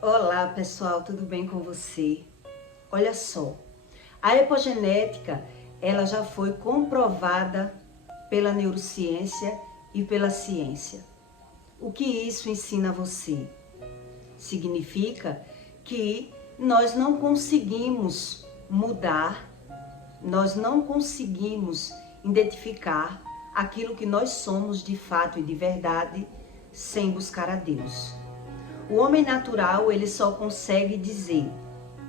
Olá pessoal, tudo bem com você? Olha só, a epigenética ela já foi comprovada pela neurociência e pela ciência. O que isso ensina a você? Significa que nós não conseguimos mudar, nós não conseguimos identificar aquilo que nós somos de fato e de verdade sem buscar a Deus. O homem natural, ele só consegue dizer,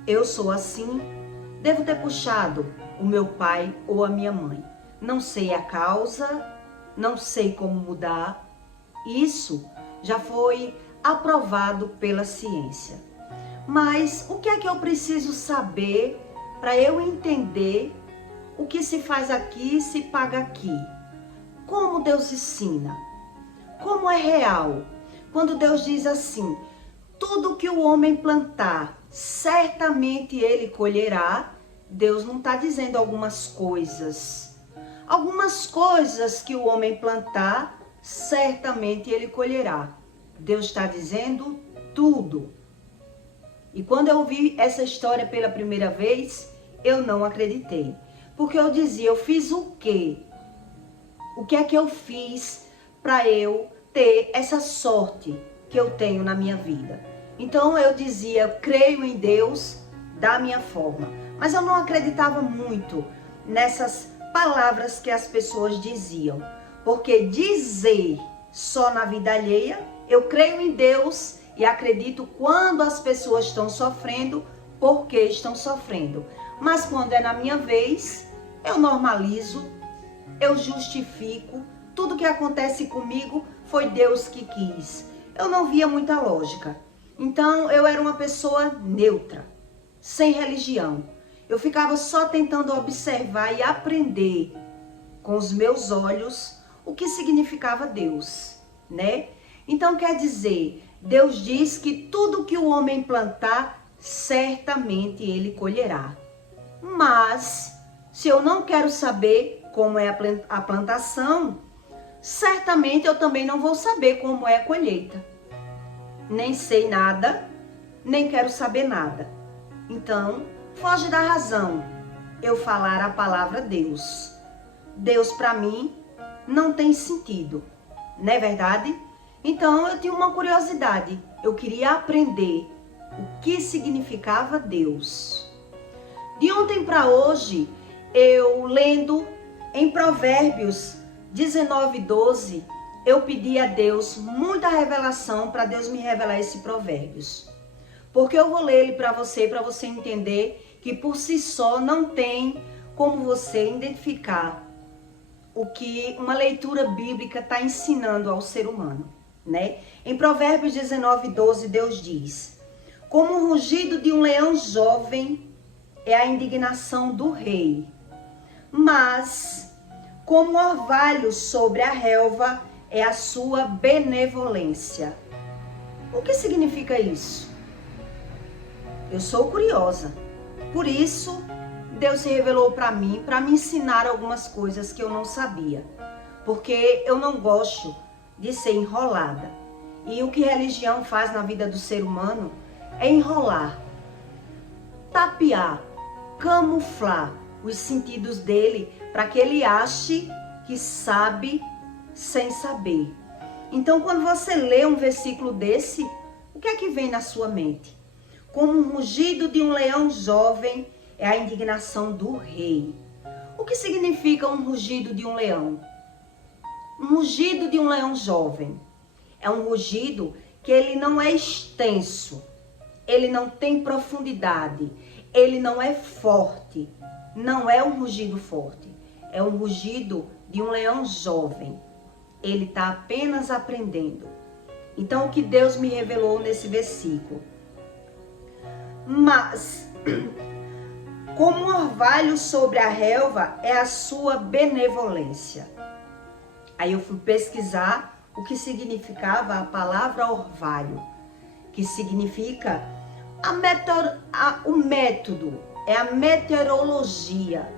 eu sou assim, devo ter puxado o meu pai ou a minha mãe. Não sei a causa, não sei como mudar. Isso já foi aprovado pela ciência. Mas o que é que eu preciso saber para eu entender o que se faz aqui e se paga aqui? Como Deus ensina? Como é real? Quando Deus diz assim, tudo que o homem plantar, certamente ele colherá. Deus não está dizendo algumas coisas. Algumas coisas que o homem plantar, certamente ele colherá. Deus está dizendo tudo. E quando eu ouvi essa história pela primeira vez, eu não acreditei. Porque eu dizia, eu fiz o quê? O que é que eu fiz para eu ter essa sorte que eu tenho na minha vida? Então eu dizia, eu creio em Deus da minha forma. Mas eu não acreditava muito nessas palavras que as pessoas diziam. Porque dizer só na vida alheia, eu creio em Deus e acredito quando as pessoas estão sofrendo, porque estão sofrendo. Mas quando é na minha vez, eu normalizo, eu justifico. Tudo que acontece comigo foi Deus que quis. Eu não via muita lógica. Então, eu era uma pessoa neutra, sem religião. Eu ficava só tentando observar e aprender com os meus olhos o que significava Deus, né? Então, quer dizer, Deus diz que tudo que o homem plantar, certamente ele colherá. Mas, se eu não quero saber como é a plantação, certamente eu também não vou saber como é a colheita. Nem sei nada, nem quero saber nada. Então, foge da razão eu falar a palavra Deus. Deus para mim não tem sentido, não é verdade? Então, eu tinha uma curiosidade. Eu queria aprender o que significava Deus. De ontem para hoje, eu lendo em Provérbios 19:12, eu pedi a Deus muita revelação para Deus me revelar esse Provérbios. Porque eu vou ler ele para você entender que por si só não tem como você identificar o que uma leitura bíblica está ensinando ao ser humano, né? Em Provérbios 19:12, Deus diz, como o rugido de um leão jovem é a indignação do rei, mas como o orvalho sobre a relva é a sua benevolência. O que significa isso? Eu sou curiosa. Por isso, Deus se revelou para mim, para me ensinar algumas coisas que eu não sabia. Porque eu não gosto de ser enrolada. E o que religião faz na vida do ser humano é enrolar, tapear, camuflar os sentidos dele para que ele ache que sabe sem saber. Então, quando você lê um versículo desse, o que é que vem na sua mente? Como um rugido de um leão jovem é a indignação do rei. O que significa um rugido de um leão? Um rugido de um leão jovem é um rugido que ele não é extenso, ele não tem profundidade, ele não é forte, não é um rugido forte, é um rugido de um leão jovem. Ele está apenas aprendendo. Então, o que Deus me revelou nesse versículo? Mas, como um orvalho sobre a relva é a sua benevolência. Aí eu fui pesquisar o que significava a palavra orvalho, que significa o método, é a meteorologia,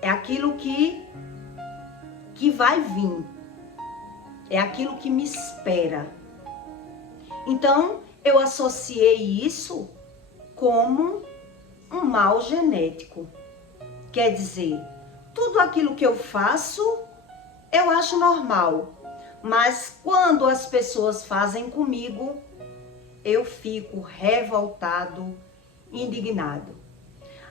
é aquilo que vai vir. É aquilo que me espera. Então, eu associei isso como um mal genético. Quer dizer, tudo aquilo que eu faço, eu acho normal. Mas quando as pessoas fazem comigo, eu fico revoltado, indignado.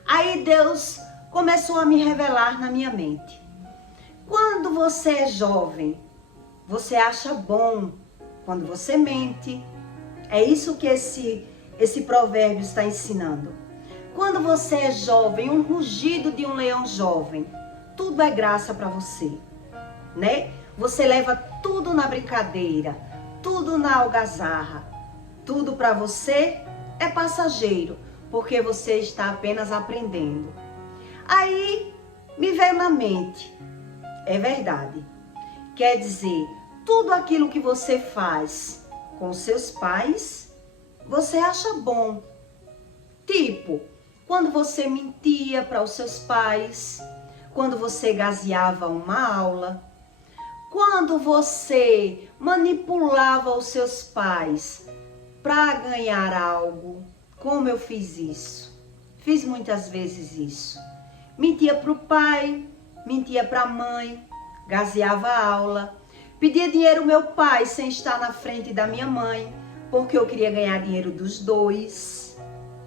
Aí Deus começou a me revelar na minha mente. Quando você é jovem, você acha bom quando você mente. É isso que esse provérbio está ensinando. Quando você é jovem, um rugido de um leão jovem, tudo é graça para você, né? Você leva tudo na brincadeira, tudo na algazarra. Tudo para você é passageiro, porque você está apenas aprendendo. Aí me veio na mente, é verdade. Quer dizer, tudo aquilo que você faz com seus pais, você acha bom. Tipo, quando você mentia para os seus pais, quando você gazeava uma aula, quando você manipulava os seus pais para ganhar algo. Como eu fiz isso? Fiz muitas vezes isso. Mentia para o pai, mentia para a mãe, gazeava a aula, pedia dinheiro ao meu pai sem estar na frente da minha mãe, porque eu queria ganhar dinheiro dos dois.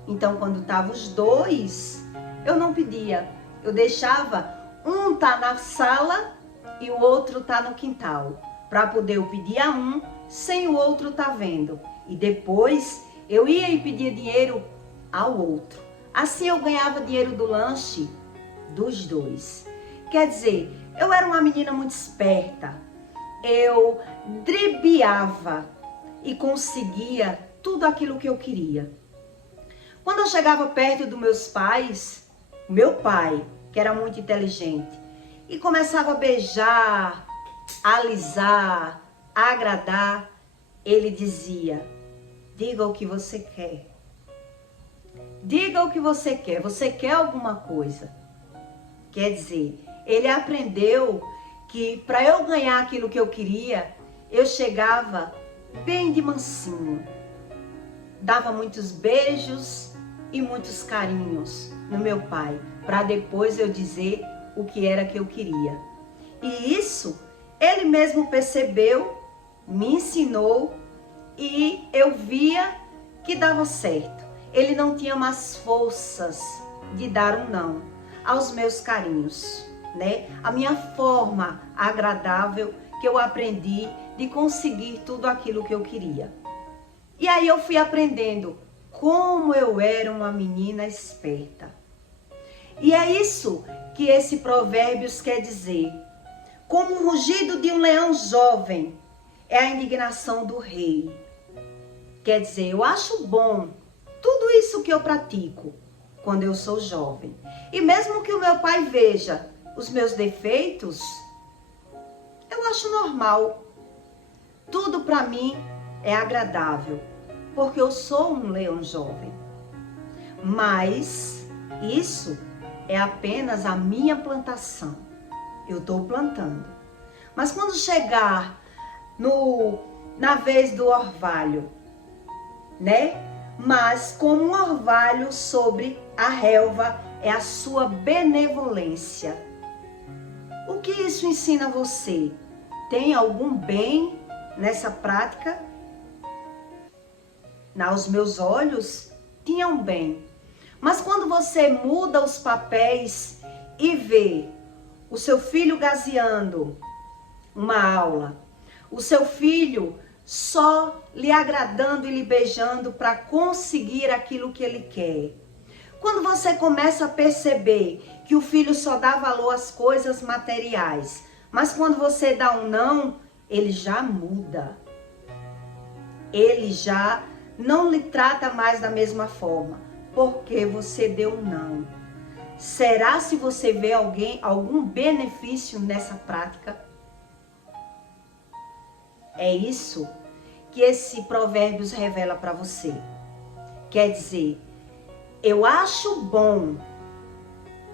Então, quando estavam os dois, eu não pedia. Eu deixava um tá na sala e o outro tá no quintal, para poder eu pedir a um sem o outro tá vendo. E depois eu ia e pedia dinheiro ao outro. Assim eu ganhava dinheiro do lanche dos dois. Quer dizer, eu era uma menina muito esperta. Eu driblava e conseguia tudo aquilo que eu queria. Quando eu chegava perto dos meus pais, meu pai, que era muito inteligente, e começava a beijar, a alisar, a agradar, ele dizia: diga o que você quer. Diga o que você quer. Você quer alguma coisa? Quer dizer, ele aprendeu que para eu ganhar aquilo que eu queria, eu chegava bem de mansinho. Dava muitos beijos e muitos carinhos no meu pai, para depois eu dizer o que era que eu queria. E isso ele mesmo percebeu, me ensinou e eu via que dava certo. Ele não tinha mais forças de dar um não aos meus carinhos, né? A minha forma agradável que eu aprendi de conseguir tudo aquilo que eu queria. E aí eu fui aprendendo como eu era uma menina esperta. E é isso que esse Provérbios quer dizer. Como o rugido de um leão jovem é a indignação do rei. Quer dizer, eu acho bom tudo isso que eu pratico quando eu sou jovem. E mesmo que o meu pai veja os meus defeitos, eu acho normal. Tudo para mim é agradável, porque eu sou um leão jovem. Mas isso é apenas a minha plantação. Eu estou plantando. Mas quando chegar na vez do orvalho, né? Mas como um orvalho sobre a relva é a sua benevolência. O que isso ensina a você? Tem algum bem nessa prática? Aos meus olhos, tinha um bem. Mas quando você muda os papéis e vê o seu filho gazeando uma aula, o seu filho só lhe agradando e lhe beijando para conseguir aquilo que ele quer. Quando você começa a perceber que o filho só dá valor às coisas materiais, mas quando você dá um não, ele já muda. Ele já não lhe trata mais da mesma forma, porque você deu um não. Será se você vê algum benefício nessa prática? É isso que esse Provérbios revela para você. Quer dizer, eu acho bom,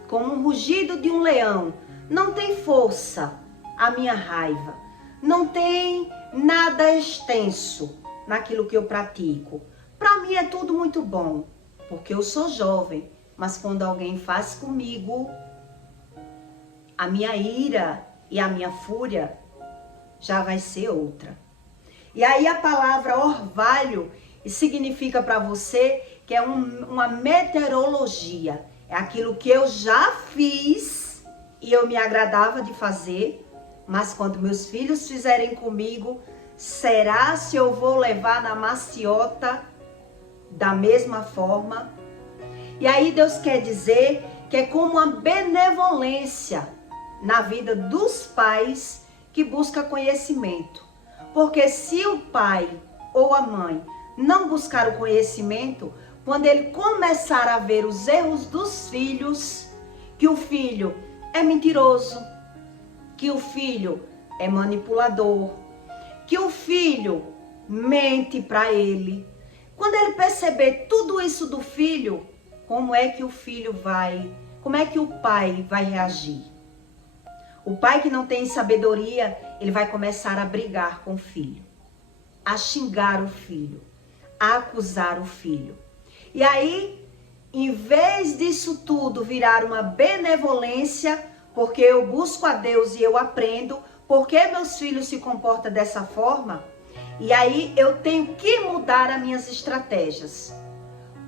como um rugido de um leão, não tem força a minha raiva, não tem nada extenso naquilo que eu pratico, Para mim é tudo muito bom, porque eu sou jovem, mas quando alguém faz comigo, a minha ira e a minha fúria já vai ser outra. E aí a palavra orvalho significa para você que é uma meteorologia. É aquilo que eu já fiz e eu me agradava de fazer, mas quando meus filhos fizerem comigo, será se eu vou levar na maciota da mesma forma? E aí Deus quer dizer que é como uma benevolência na vida dos pais que busca conhecimento. Porque se o pai ou a mãe não buscar o conhecimento, quando ele começar a ver os erros dos filhos, que o filho é mentiroso, que o filho é manipulador, que o filho mente para ele, quando ele perceber tudo isso do filho, como é que o pai vai reagir? O pai que não tem sabedoria, ele vai começar a brigar com o filho, a xingar o filho, a acusar o filho. E aí, em vez disso tudo virar uma benevolência, porque eu busco a Deus e eu aprendo, porque meus filhos se comportam dessa forma, e aí eu tenho que mudar as minhas estratégias.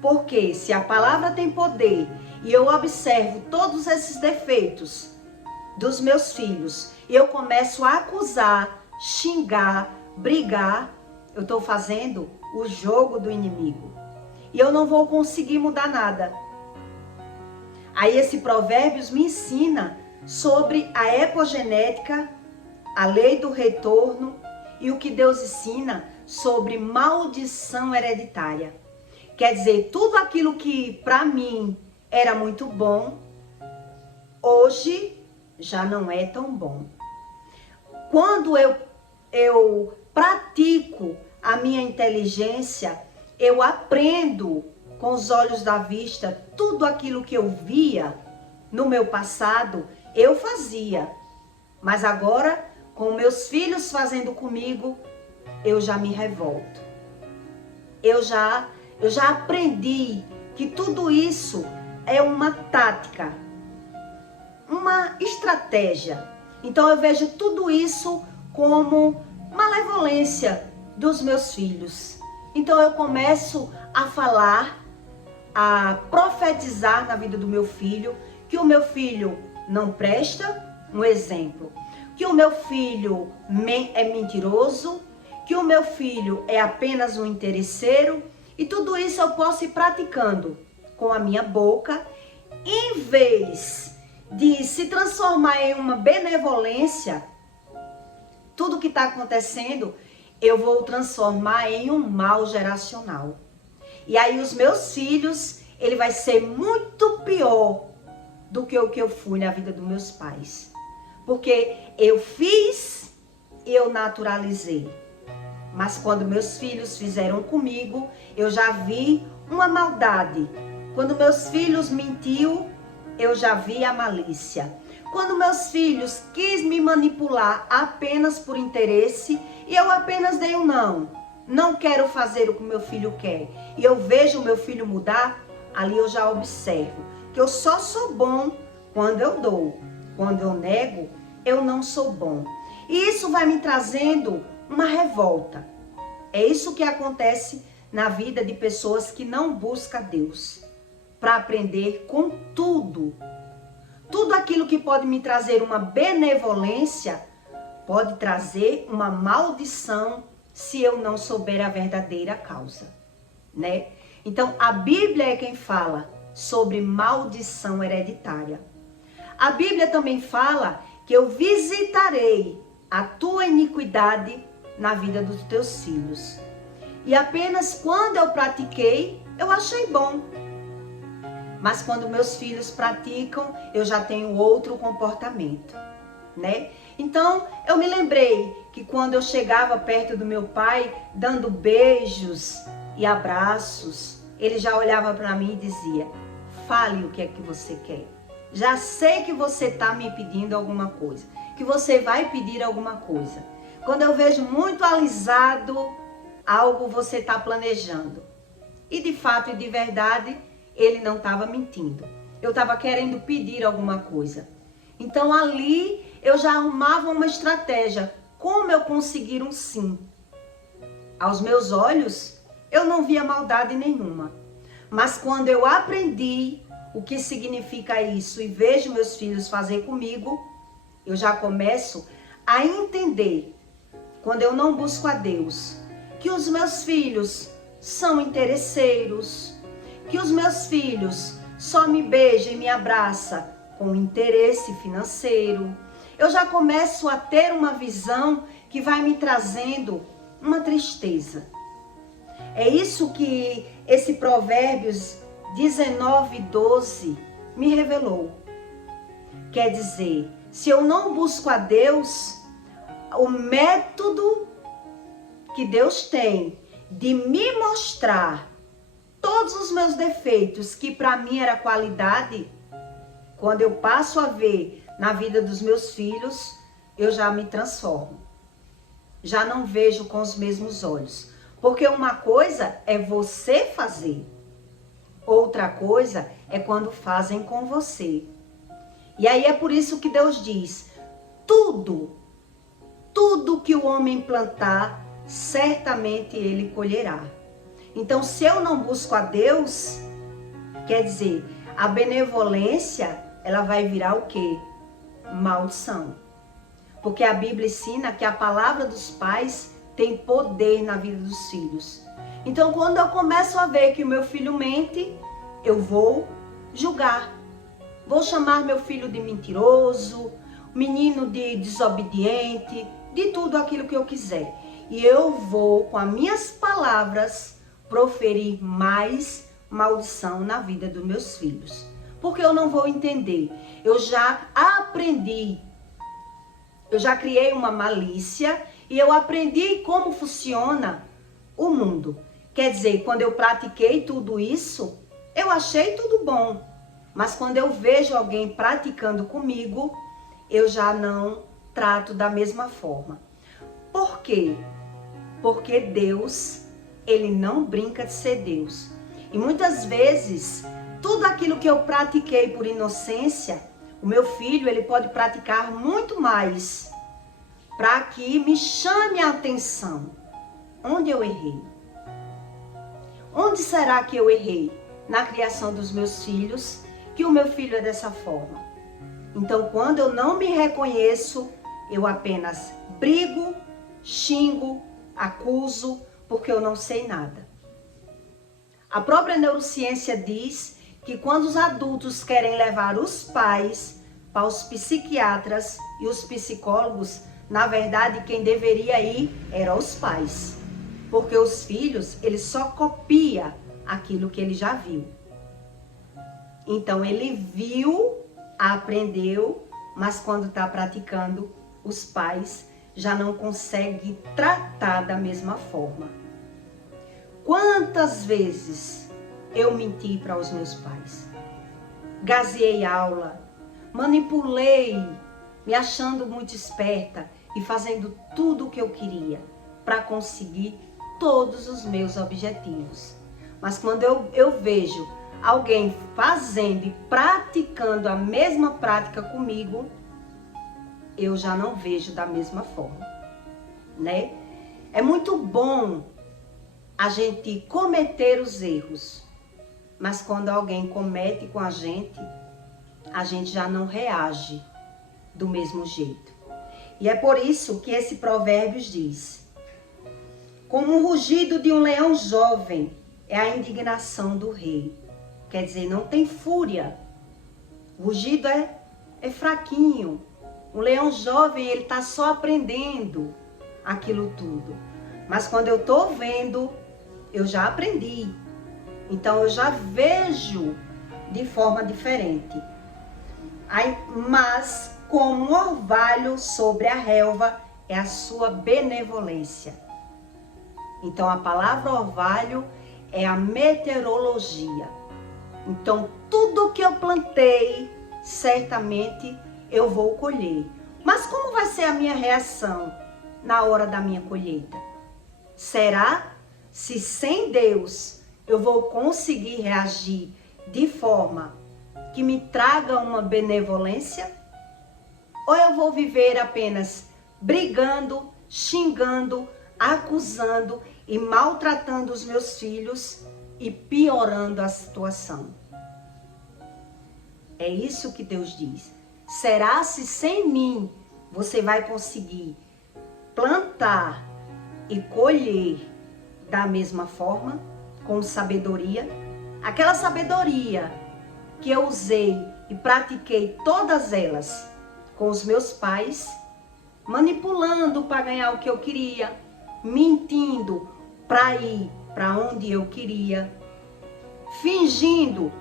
Porque se a palavra tem poder e eu observo todos esses defeitos dos meus filhos e eu começo a acusar, xingar, brigar, eu estou fazendo o jogo do inimigo. E eu não vou conseguir mudar nada. Aí esse Provérbios me ensina sobre a epigenética, a lei do retorno e o que Deus ensina sobre maldição hereditária. Quer dizer, tudo aquilo que para mim era muito bom, hoje já não é tão bom. Quando eu pratico a minha inteligência, eu aprendo com os olhos da vista tudo aquilo que eu via no meu passado, eu fazia. Mas agora, com meus filhos fazendo comigo, eu já me revolto. Eu já aprendi que tudo isso é uma tática, uma estratégia. Então eu vejo tudo isso como malevolência dos meus filhos. Então eu começo a falar, a profetizar na vida do meu filho, que o meu filho não presta, um exemplo, que o meu filho é mentiroso, que o meu filho é apenas um interesseiro, e tudo isso eu posso ir praticando com a minha boca, em vez de se transformar em uma benevolência, tudo que está acontecendo, eu vou transformar em um mal geracional. E aí os meus filhos, ele vai ser muito pior do que o que eu fui na vida dos meus pais. Porque eu fiz e eu naturalizei. Mas quando meus filhos fizeram comigo, eu já vi uma maldade. Quando meus filhos mentiu, eu já vi a malícia. Quando meus filhos quis me manipular apenas por interesse, e eu apenas dei um não. Não quero fazer o que meu filho quer. E eu vejo o meu filho mudar, ali eu já observo que eu só sou bom quando eu dou. Quando eu nego, eu não sou bom. E isso vai me trazendo uma revolta. É isso que acontece na vida de pessoas que não buscam Deus, para aprender com tudo. Tudo aquilo que pode me trazer uma benevolência, pode trazer uma maldição se eu não souber a verdadeira causa, né? Então, a Bíblia é quem fala sobre maldição hereditária. A Bíblia também fala que eu visitarei a tua iniquidade na vida dos teus filhos. E apenas quando eu pratiquei, eu achei bom. Mas quando meus filhos praticam, eu já tenho outro comportamento, né? Então, eu me lembrei que quando eu chegava perto do meu pai, dando beijos e abraços, ele já olhava para mim e dizia: fale o que é que você quer. Já sei que você está me pedindo alguma coisa, que você vai pedir alguma coisa. Quando eu vejo muito alisado, algo você está planejando. E de fato e de verdade, ele não estava mentindo. Eu estava querendo pedir alguma coisa. Então ali eu já arrumava uma estratégia. Como eu conseguir um sim? Aos meus olhos, eu não via maldade nenhuma. Mas quando eu aprendi o que significa isso e vejo meus filhos fazer comigo, eu já começo a entender, quando eu não busco a Deus, que os meus filhos são interesseiros, que os meus filhos só me beijam e me abraçam com interesse financeiro. Eu já começo a ter uma visão que vai me trazendo uma tristeza. É isso que esse Provérbios 19:12 me revelou. Quer dizer, se eu não busco a Deus, o método que Deus tem de me mostrar todos os meus defeitos, que para mim era qualidade, quando eu passo a ver na vida dos meus filhos, eu já me transformo. Já não vejo com os mesmos olhos. Porque uma coisa é você fazer, outra coisa é quando fazem com você. E aí é por isso que Deus diz, tudo que o homem plantar, certamente ele colherá. Então, se eu não busco a Deus, quer dizer, a benevolência, ela vai virar o quê? Maldição. Porque a Bíblia ensina que a palavra dos pais tem poder na vida dos filhos. Então, quando eu começo a ver que o meu filho mente, eu vou julgar. Vou chamar meu filho de mentiroso, menino de desobediente, de tudo aquilo que eu quiser. E eu vou, com as minhas palavras, proferir mais maldição na vida dos meus filhos. Porque eu não vou entender. Eu já aprendi. Eu já criei uma malícia e eu aprendi como funciona o mundo. Quer dizer, quando eu pratiquei tudo isso, eu achei tudo bom. Mas quando eu vejo alguém praticando comigo, eu já não trato da mesma forma. Por quê? Porque Deus, ele não brinca de ser Deus. E muitas vezes, tudo aquilo que eu pratiquei por inocência, o meu filho, ele pode praticar muito mais para que me chame a atenção. Onde eu errei? Onde será que eu errei? Na criação dos meus filhos, que o meu filho é dessa forma. Então, quando eu não me reconheço, eu apenas brigo, xingo, acuso, porque eu não sei nada. A própria neurociência diz que quando os adultos querem levar os pais para os psiquiatras e os psicólogos, na verdade, quem deveria ir eram os pais. Porque os filhos, eles só copiam aquilo que ele já viu. Então, ele viu, aprendeu, mas quando está praticando, os pais já não conseguem tratar da mesma forma. Quantas vezes eu menti para os meus pais? Gazeei aula, manipulei, me achando muito esperta e fazendo tudo o que eu queria para conseguir todos os meus objetivos. Mas quando eu vejo alguém fazendo e praticando a mesma prática comigo, eu já não vejo da mesma forma, né? É muito bom a gente cometer os erros, mas quando alguém comete com a gente já não reage do mesmo jeito. E é por isso que esse Provérbios diz: como o rugido de um leão jovem é a indignação do rei. Quer dizer, não tem fúria. O rugido é fraquinho. O leão jovem, ele está só aprendendo aquilo tudo. Mas quando eu estou vendo, eu já aprendi. Então, eu já vejo de forma diferente. Mas, como um orvalho sobre a relva, é a sua benevolência. Então, a palavra orvalho é a meteorologia. Então, tudo que eu plantei, certamente eu vou colher. Mas como vai ser a minha reação na hora da minha colheita? Será se sem Deus eu vou conseguir reagir de forma que me traga uma benevolência? Ou eu vou viver apenas brigando, xingando, acusando e maltratando os meus filhos e piorando a situação? É isso que Deus diz. Será se sem mim você vai conseguir plantar e colher da mesma forma, com sabedoria? Aquela sabedoria que eu usei e pratiquei todas elas com os meus pais, manipulando para ganhar o que eu queria, mentindo para ir para onde eu queria, fingindo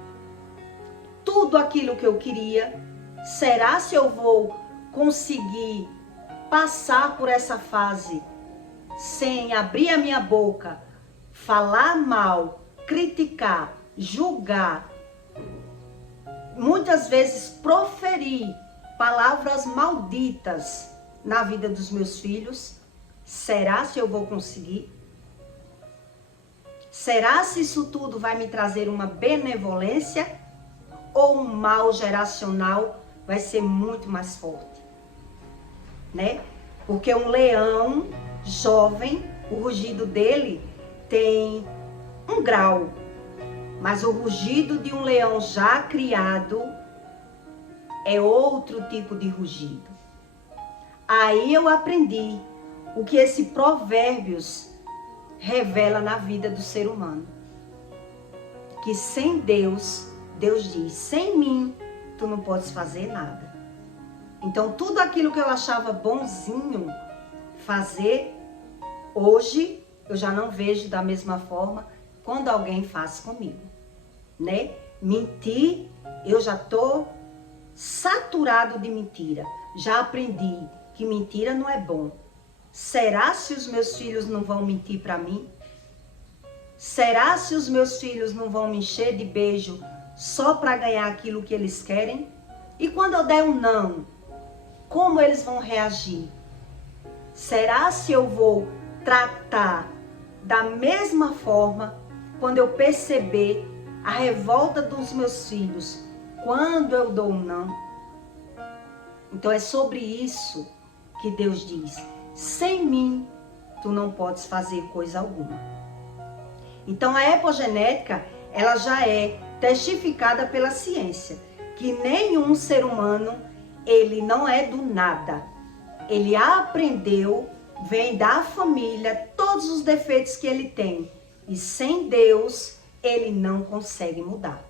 tudo aquilo que eu queria. Será se eu vou conseguir passar por essa fase sem abrir a minha boca, falar mal, criticar, julgar, muitas vezes proferir palavras malditas na vida dos meus filhos? Será se eu vou conseguir? Será se isso tudo vai me trazer uma benevolência ou um mal geracional vai ser muito mais forte, né? Porque um leão jovem, o rugido dele tem 1 grau, mas o rugido de um leão já criado é outro tipo de rugido. Aí eu aprendi o que esse Provérbios revela na vida do ser humano. Que sem Deus, Deus diz, sem mim, tu não podes fazer nada. Então tudo aquilo que eu achava bonzinho fazer, hoje eu já não vejo da mesma forma quando alguém faz comigo, né? Mentir, eu já tô saturado de mentira. Já aprendi que mentira não é bom. Será se os meus filhos não vão mentir para mim? Será se os meus filhos não vão me encher de beijo só para ganhar aquilo que eles querem? E quando eu der um não, como eles vão reagir? Será se eu vou tratar da mesma forma quando eu perceber a revolta dos meus filhos, quando eu dou um não? Então é sobre isso que Deus diz: sem mim, tu não podes fazer coisa alguma. Então a epigenética, ela já é testificada pela ciência, que nenhum ser humano, ele não é do nada. Ele aprendeu, vem da família, todos os defeitos que ele tem. E sem Deus, ele não consegue mudar.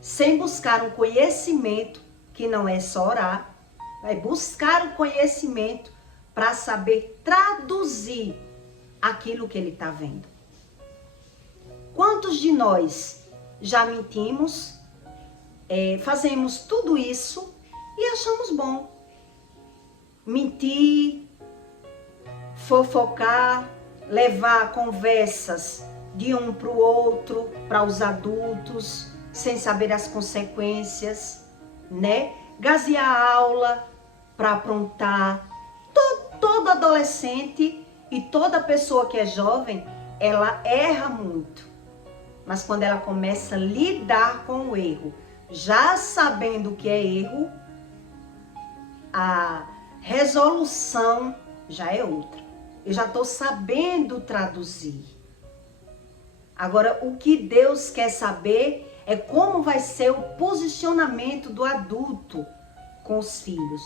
Sem buscar um conhecimento, que não é só orar, vai buscar o conhecimento para saber traduzir aquilo que ele está vendo. Quantos de nós já mentimos, fazemos tudo isso e achamos bom? Mentir, fofocar, levar conversas de um para o outro, para os adultos, sem saber as consequências, né? Gazear a aula para aprontar. Todo adolescente e toda pessoa que é jovem, ela erra muito. Mas quando ela começa a lidar com o erro, já sabendo o que é erro, a resolução já é outra. Eu já estou sabendo traduzir. Agora, o que Deus quer saber é como vai ser o posicionamento do adulto com os filhos.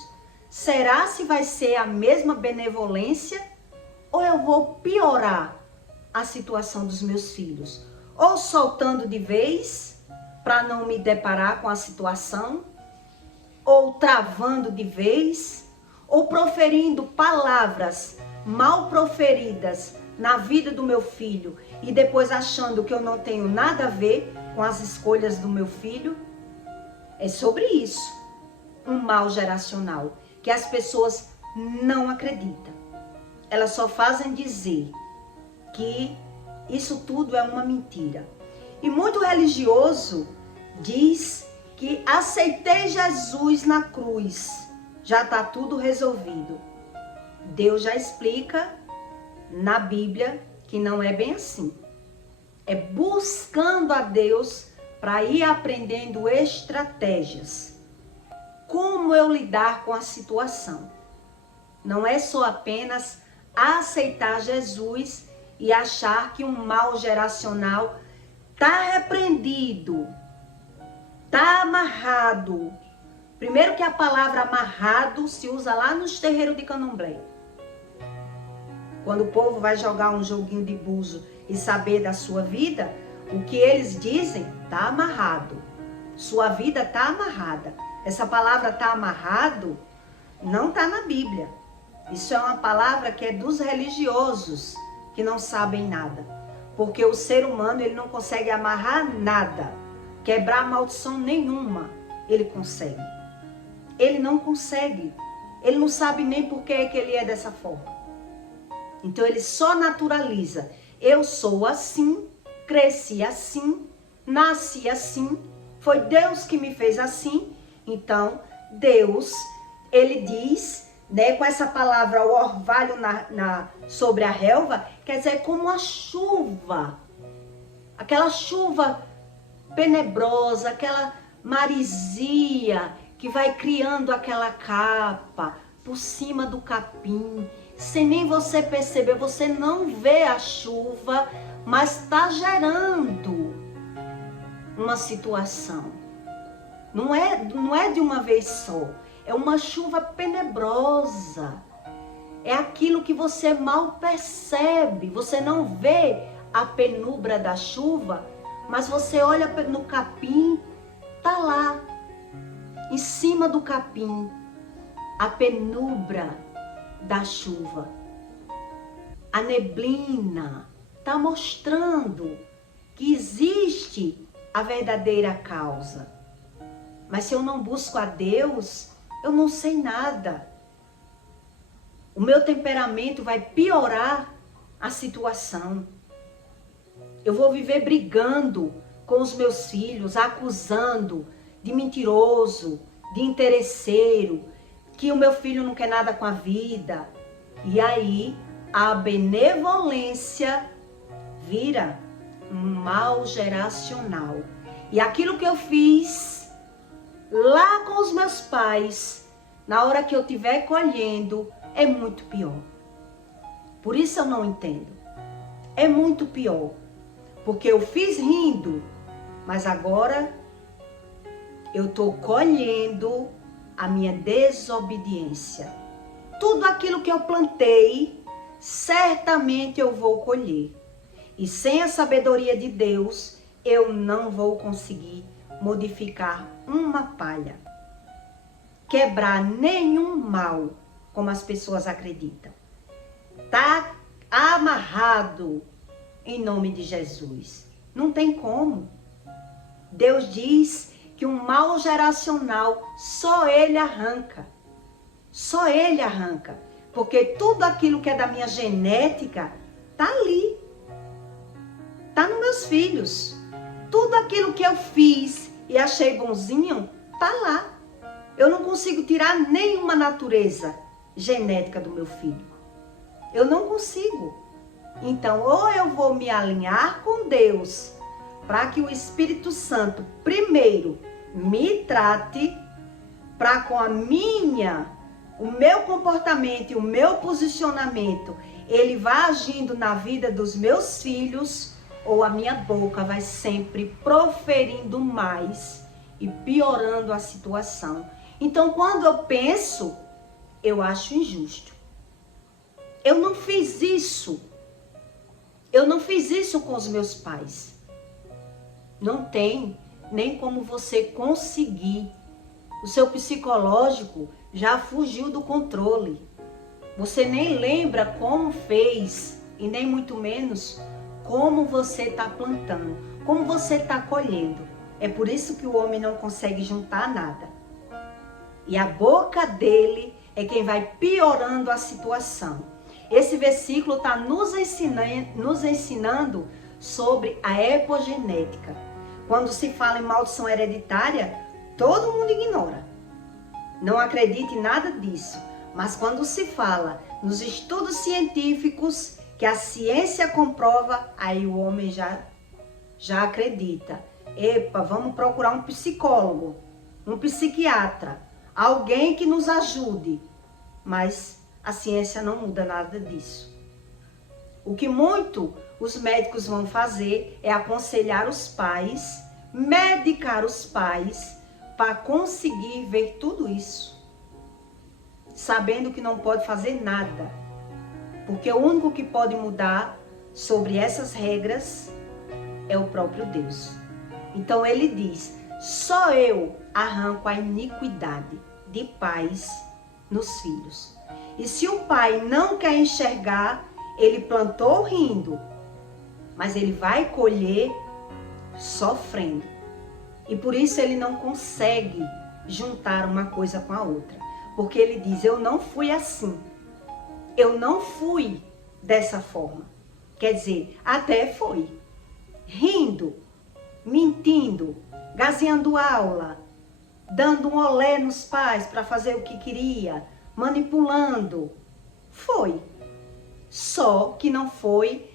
Será se vai ser a mesma benevolência ou eu vou piorar a situação dos meus filhos? Ou soltando de vez para não me deparar com a situação, ou travando de vez, ou proferindo palavras mal proferidas na vida do meu filho e depois achando que eu não tenho nada a ver com as escolhas do meu filho. É sobre isso, um mal geracional, que as pessoas não acreditam. Elas só fazem dizer que isso tudo é uma mentira. E muito religioso diz que aceitei Jesus na cruz, já está tudo resolvido. Deus já explica na Bíblia que não é bem assim. É buscando a Deus para ir aprendendo estratégias. Como eu lidar com a situação. Não é só apenas aceitar Jesus e achar que um mal geracional está repreendido, está amarrado. Primeiro que a palavra amarrado se usa lá nos terreiros de candomblé. Quando o povo vai jogar um joguinho de buzo e saber da sua vida, o que eles dizem está amarrado. Sua vida está amarrada. Essa palavra está amarrado não está na Bíblia. Isso é uma palavra que é dos religiosos que não sabem nada. Porque o ser humano ele não consegue amarrar nada. Quebrar maldição nenhuma ele consegue. Ele não consegue. Ele não sabe nem por que é que ele é dessa forma. Então ele só naturaliza. Eu sou assim, cresci assim, nasci assim. Foi Deus que me fez assim. Então Deus, ele diz, né, com essa palavra, o orvalho sobre a relva, quer dizer, como a chuva. Aquela chuva tenebrosa, aquela marisia que vai criando aquela capa por cima do capim, sem nem você perceber, você não vê a chuva, mas está gerando uma situação. Não é de uma vez só, é uma chuva tenebrosa. É aquilo que você mal percebe, você não vê a penumbra da chuva, mas você olha no capim, tá lá, em cima do capim, a penumbra da chuva. A neblina está mostrando que existe a verdadeira causa. Mas se eu não busco a Deus, eu não sei nada. O meu temperamento vai piorar a situação. Eu vou viver brigando com os meus filhos, acusando de mentiroso, de interesseiro, que o meu filho não quer nada com a vida. E aí a benevolência vira um mal geracional. E aquilo que eu fiz lá com os meus pais, na hora que eu estiver colhendo, é muito pior. Por isso eu não entendo. É muito pior. Porque eu fiz rindo, mas agora eu estou colhendo a minha desobediência. Tudo aquilo que eu plantei, certamente eu vou colher. E sem a sabedoria de Deus, eu não vou conseguir modificar uma palha, quebrar nenhum mal, como as pessoas acreditam. Tá amarrado em nome de Jesus. Não tem como. Deus diz que um mal geracional só Ele arranca. Só Ele arranca. Porque tudo aquilo que é da minha genética tá ali. Tá nos meus filhos. Tudo aquilo que eu fiz e achei bonzinho, tá lá. Eu não consigo tirar nenhuma natureza genética do meu filho. Eu não consigo. Então, ou eu vou me alinhar com Deus, para que o Espírito Santo, primeiro, me trate, para com o meu comportamento e o meu posicionamento, ele vai agindo na vida dos meus filhos, ou a minha boca vai sempre proferindo mais e piorando a situação. Então, quando eu penso, eu acho injusto. Eu não fiz isso. Eu não fiz isso com os meus pais. Não tem nem como você conseguir. O seu psicológico já fugiu do controle. Você nem lembra como fez e nem muito menos como você está plantando, como você está colhendo. É por isso que o homem não consegue juntar nada. E a boca dele é quem vai piorando a situação. Esse versículo está nos ensinando sobre a epigenética. Quando se fala em maldição hereditária, todo mundo ignora. Não acredita em nada disso. Mas quando se fala nos estudos científicos, que a ciência comprova, aí o homem já já acredita. Epa, vamos procurar um psicólogo, um psiquiatra, alguém que nos ajude. Mas a ciência não muda nada disso. O que muito os médicos vão fazer é aconselhar os pais, medicar os pais, para conseguir ver tudo isso, sabendo que não pode fazer nada, porque o único que pode mudar sobre essas regras é o próprio Deus. Então ele diz, só eu arranco a iniquidade de pais nos filhos. E se o pai não quer enxergar, ele plantou rindo, mas ele vai colher sofrendo. E por isso ele não consegue juntar uma coisa com a outra. Porque ele diz, eu não fui assim. Eu não fui dessa forma. Quer dizer, até foi. Rindo, mentindo, gazeando aula, dando um olé nos pais para fazer o que queria, manipulando. Foi. Só que não foi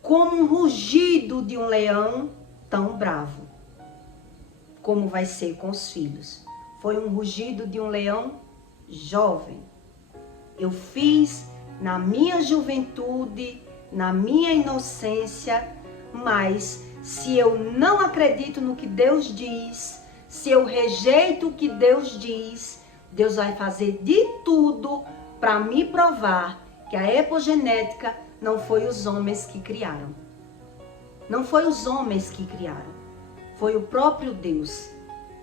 como um rugido de um leão tão bravo, como vai ser com os filhos. Foi um rugido de um leão jovem. Eu fiz na minha juventude, na minha inocência, mas se eu não acredito no que Deus diz, se eu rejeito o que Deus diz, Deus vai fazer de tudo para me provar que a epigenética não foi os homens que criaram. Não foi os homens que criaram. Foi o próprio Deus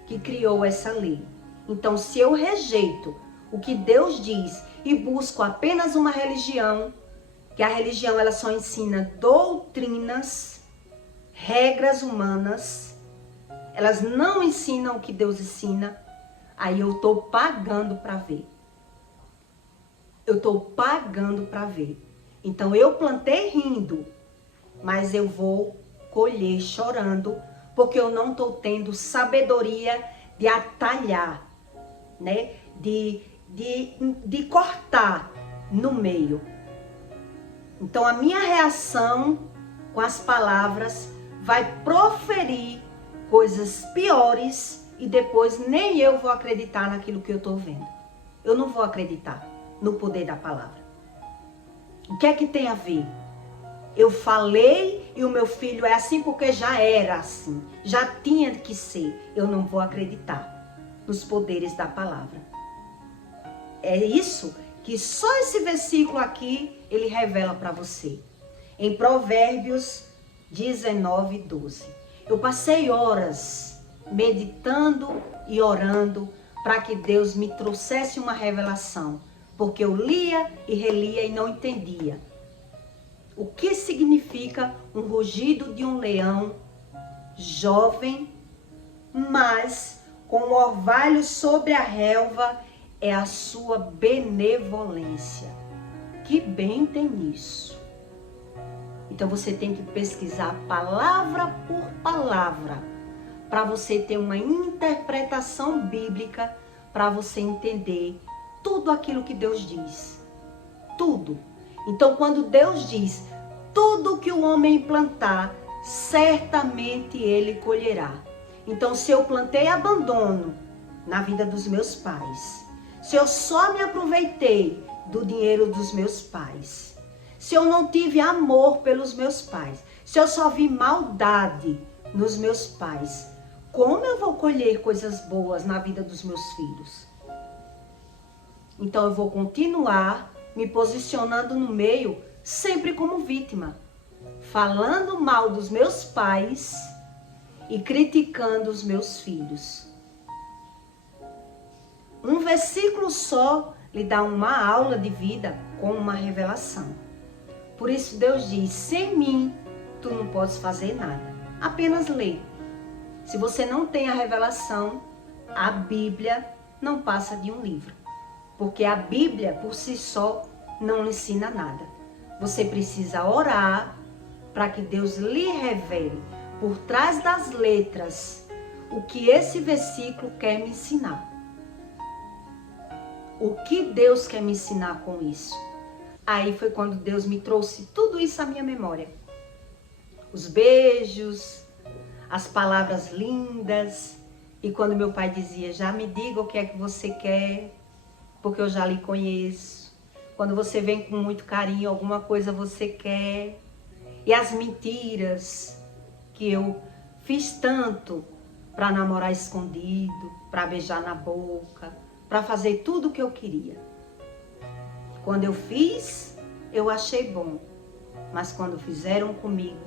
que criou essa lei. Então, se eu rejeito o que Deus diz e busco apenas uma religião, que a religião ela só ensina doutrinas, regras humanas, elas não ensinam o que Deus ensina, aí eu estou pagando para ver. Eu estou pagando para ver. Então, eu plantei rindo, mas eu vou colher chorando, porque eu não estou tendo sabedoria de atalhar, né? De cortar no meio. Então, a minha reação com as palavras vai proferir coisas piores e depois nem eu vou acreditar naquilo que eu estou vendo. Eu não vou acreditar no poder da palavra. O que é que tem a ver? Eu falei e o meu filho é assim porque já era assim, já tinha que ser. Eu não vou acreditar nos poderes da palavra. É isso que só esse versículo aqui ele revela para você. Em Provérbios 19:12. Eu passei horas meditando e orando para que Deus me trouxesse uma revelação, porque eu lia e relia e não entendia. O que significa um rugido de um leão jovem, mas com o orvalho sobre a relva é a sua benevolência. Que bem tem nisso. Então você tem que pesquisar palavra por palavra para você ter uma interpretação bíblica, para você entender tudo aquilo que Deus diz. Tudo. Então, quando Deus diz, tudo que o homem plantar, certamente ele colherá. Então, se eu plantei abandono na vida dos meus pais, se eu só me aproveitei do dinheiro dos meus pais, se eu não tive amor pelos meus pais, se eu só vi maldade nos meus pais, como eu vou colher coisas boas na vida dos meus filhos? Então, eu vou continuar me posicionando no meio, sempre como vítima, falando mal dos meus pais e criticando os meus filhos. Um versículo só lhe dá uma aula de vida com uma revelação. Por isso Deus diz, sem mim, tu não podes fazer nada. Apenas lê. Se você não tem a revelação, a Bíblia não passa de um livro. Porque a Bíblia, por si só, não lhe ensina nada. Você precisa orar para que Deus lhe revele, por trás das letras, o que esse versículo quer me ensinar. O que Deus quer me ensinar com isso? Aí foi quando Deus me trouxe tudo isso à minha memória. Os beijos, as palavras lindas. E quando meu pai dizia, já me diga o que é que você quer, porque eu já lhe conheço. Quando você vem com muito carinho, alguma coisa você quer. E as mentiras que eu fiz tanto para namorar escondido, para beijar na boca, para fazer tudo o que eu queria. Quando eu fiz, eu achei bom. Mas quando fizeram comigo,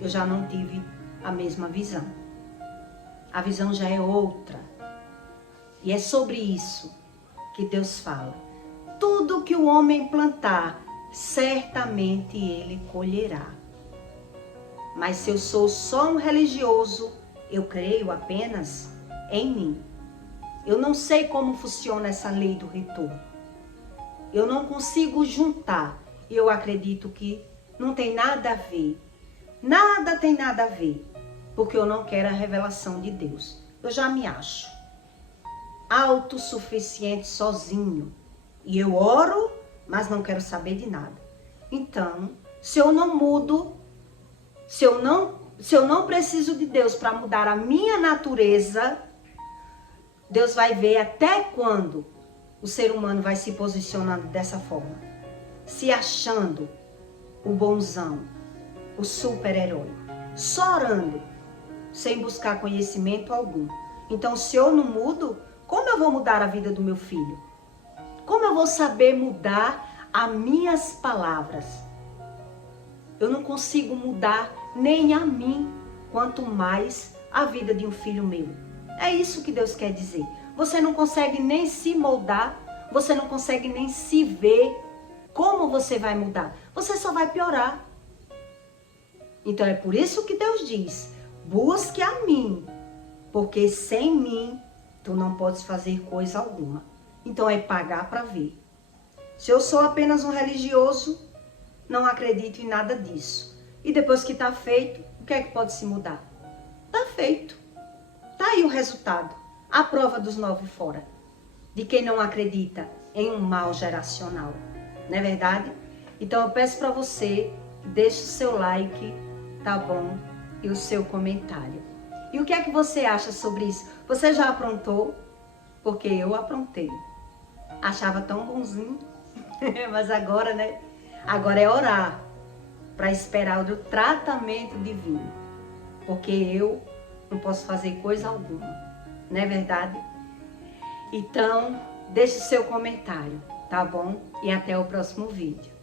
eu já não tive a mesma visão. A visão já é outra. E é sobre isso que Deus fala. Tudo que o homem plantar, certamente ele colherá. Mas se eu sou só um religioso, eu creio apenas em mim. Eu não sei como funciona essa lei do retorno. Eu não consigo juntar. Eu acredito que não tem nada a ver. Nada tem nada a ver. Porque eu não quero a revelação de Deus. Eu já me acho autossuficiente sozinho. E eu oro, mas não quero saber de nada. Então, se eu não mudo, se eu não preciso de Deus para mudar a minha natureza, Deus vai ver até quando o ser humano vai se posicionando dessa forma. Se achando o bonzão, o super-herói. Só orando, sem buscar conhecimento algum. Então, se eu não mudo, como eu vou mudar a vida do meu filho? Como eu vou saber mudar as minhas palavras? Eu não consigo mudar nem a mim, quanto mais a vida de um filho meu. É isso que Deus quer dizer. Você não consegue nem se moldar, você não consegue nem se ver. Como você vai mudar? Você só vai piorar. Então é por isso que Deus diz, busque a mim, porque sem mim tu não podes fazer coisa alguma. Então é pagar para ver. Se eu sou apenas um religioso, não acredito em nada disso. E depois que está feito, o que é que pode se mudar? Está feito. Está aí o resultado. A prova dos 9 fora. De quem não acredita em um mal geracional. Não é verdade? Então eu peço para você, deixe o seu like, tá bom? E o seu comentário. E o que é que você acha sobre isso? Você já aprontou? Porque eu aprontei. Achava tão bonzinho. Mas agora, né? Agora é orar para esperar o tratamento divino. Porque eu não posso fazer coisa alguma. Não é verdade? Então, deixe seu comentário, tá bom? E até o próximo vídeo.